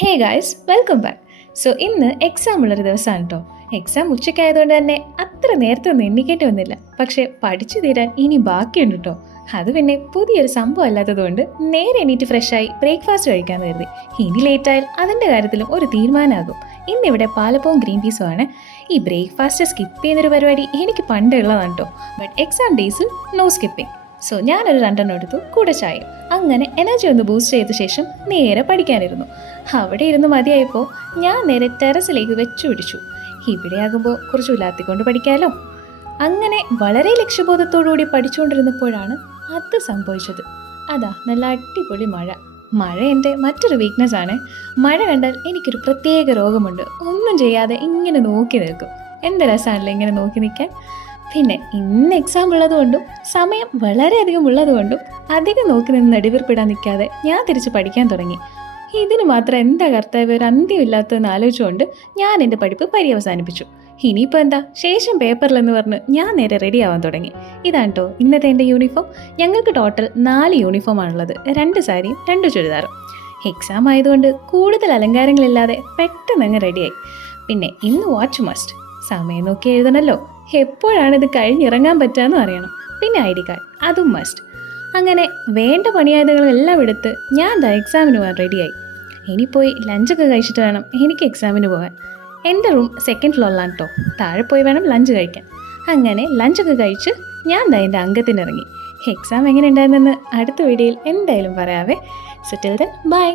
Hey guys welcome back. So ഇന്ന് exam ഉള്ളൊരു ദിവസമാണ് കേട്ടോ. എക്സാം ഉച്ചയ്ക്കായതുകൊണ്ട് തന്നെ അത്ര നേരത്തെ ഒന്നും എണ്ണിക്കേണ്ടി വന്നില്ല. പക്ഷേ പഠിച്ചു തീരാൻ ഇനി ബാക്കിയുണ്ട് കേട്ടോ. അത് പിന്നെ പുതിയൊരു സംഭവം അല്ലാത്തതുകൊണ്ട് നേരെ എണീറ്റ് ഫ്രഷായി ബ്രേക്ക്ഫാസ്റ്റ് കഴിക്കാമെന്ന് കരുതി. ഇനി ലേറ്റായാൽ അതിൻ്റെ കാര്യത്തിലും ഒരു തീരുമാനമാകും. ഇന്നിവിടെ പാലപ്പവും ഗ്രീൻ പീസും ആണ്. ഈ ബ്രേക്ക്ഫാസ്റ്റ് സ്കിപ്പ് ചെയ്യുന്നൊരു പരിപാടി എനിക്ക് പണ്ടേ ഉള്ളതാണ് കേട്ടോ. ബട്ട് എക്സാം ഡേയ്സിൽ നോ സ്കിപ്പിംഗ്. സോ ഞാനൊരു രണ്ടെണ്ണം എടുത്തു, കൂടെ ചായയും. അങ്ങനെ എനർജി ഒന്ന് ബൂസ്റ്റ് ചെയ്ത ശേഷം നേരെ പഠിക്കാനിരുന്നു. അവിടെ ഇരുന്ന് മതിയായപ്പോൾ ഞാൻ നേരെ ടെറസിലേക്ക് വെച്ചു പിടിച്ചു. ഇവിടെയാകുമ്പോൾ കുറച്ച് ഉലാത്തിക്കൊണ്ട് പഠിക്കാമല്ലോ. അങ്ങനെ വളരെ ലക്ഷ്യബോധത്തോടുകൂടി പഠിച്ചുകൊണ്ടിരുന്നപ്പോഴാണ് അത് സംഭവിച്ചത്. അതാ നല്ല അടിപൊളി മഴ. മഴ എൻ്റെ മറ്റൊരു വീക്ക്നെസ് ആണ്. മഴ കണ്ടാൽ എനിക്കൊരു പ്രത്യേക രോഗമുണ്ട്. ഒന്നും ചെയ്യാതെ ഇങ്ങനെ നോക്കി നിൽക്കും. എന്ത് രസമാണല്ലോ ഇങ്ങനെ നോക്കി നിൽക്കാൻ. പിന്നെ ഇന്ന് എക്സാം ഉള്ളതുകൊണ്ടും സമയം വളരെയധികം ഉള്ളതുകൊണ്ടും അധികം നോക്കി നിന്ന് നെടുവീർപ്പിടാൻ നിൽക്കാതെ ഞാൻ തിരിച്ച് പഠിക്കാൻ തുടങ്ങി. ഇതിന് മാത്രം എന്താ കർത്തവ്യം ഒരു അന്ത്യമില്ലാത്തതെന്ന് ആലോചിച്ചുകൊണ്ട് ഞാൻ എൻ്റെ പഠിപ്പ് പര്യവസാനിപ്പിച്ചു. ഇനിയിപ്പോൾ എന്താ ശേഷം പേപ്പറിലെന്ന് പറഞ്ഞ് ഞാൻ നേരെ റെഡി ആവാൻ തുടങ്ങി. ഇതാണ് കേട്ടോ ഇന്നത്തെ എൻ്റെ യൂണിഫോം. ഞങ്ങൾക്ക് ടോട്ടൽ 4 യൂണിഫോമാണുള്ളത്. 2 സാരിയും 2 ചുരിദാറും. എക്സാം ആയതുകൊണ്ട് കൂടുതൽ അലങ്കാരങ്ങളില്ലാതെ പെട്ടെന്ന് അങ്ങ് റെഡിയായി. പിന്നെ ഇന്ന് വാച്ച് മസ്റ്റ്. സമയം നോക്കി എഴുതണമല്ലോ. എപ്പോഴാണ് ഇത് കഴിഞ്ഞിറങ്ങാൻ പറ്റുകയെന്നും അറിയണം. പിന്നെ ID കാർഡ് അതും മസ്റ്റ്. അങ്ങനെ വേണ്ട പണിയായുധങ്ങളെല്ലാം എടുത്ത് ഞാൻ എക്സാമിന് പോകാൻ റെഡിയായി. ഇനി പോയി ലഞ്ചൊക്കെ കഴിച്ചിട്ട് വേണം എനിക്ക് എക്സാമിന് പോകാൻ. എൻ്റെ റൂം 2nd ഫ്ലോറിലാണ് കേട്ടോ. താഴെ പോയി വേണം ലഞ്ച് കഴിക്കാൻ. അങ്ങനെ ലഞ്ചൊക്കെ കഴിച്ച് ഞാൻ എൻ്റെ അംഗത്തിനിറങ്ങി. എക്സാം എങ്ങനെ ഉണ്ടായിരുന്നെന്ന് അടുത്ത വീഡിയോയിൽ എന്തായാലും പറയാവേ. So till then by.